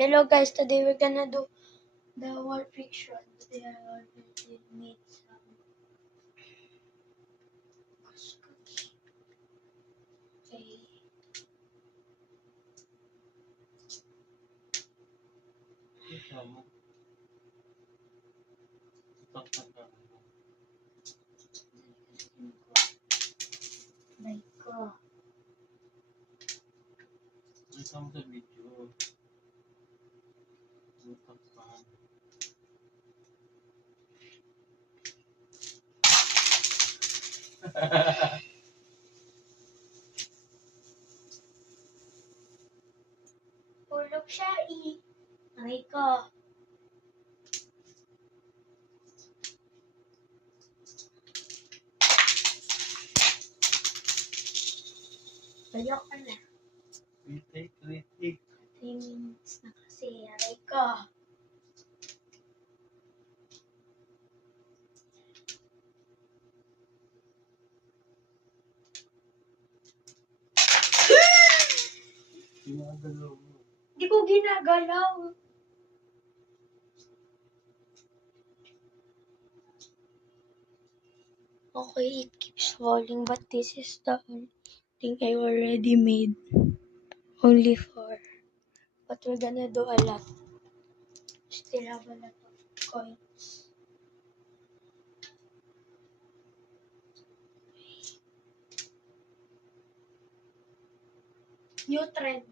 Hello guys, today we're gonna do the wall fiction. Today I already made some couscous. Okay. Like ko. Ito mo sa video. Utak pa. Hulog siya Aray ko. Bayok ka na. Retake. 3 minutes na kasi. Aray ko. Ginagalaw mo. Hindi ko ginagalaw. Okay, it keeps falling, but this is the only thing I already made. Only 4. But we're gonna do a lot. Still have a lot of coins. New trend.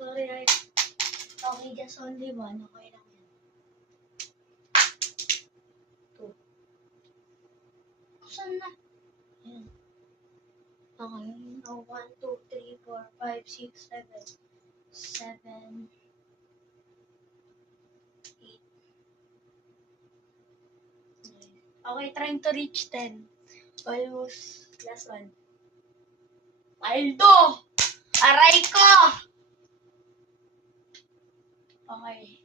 Sorry, okay, just only 1. Okay lang yan. 2. Saan na? Ayan. Okay. Now, 1, 2, 3, 4, 5, 6, 7, 8. Okay, trying to reach 10. Almost. Last one. Aldo! Aray ko! Okay.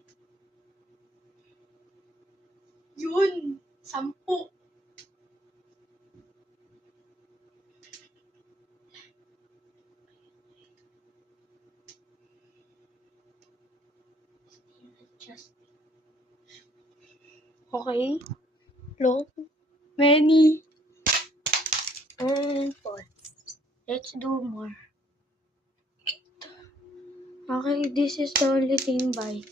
Yun! 10. Just okay. Long. Many. And 4. Let's do more. Okay, this is the only thing. Bye.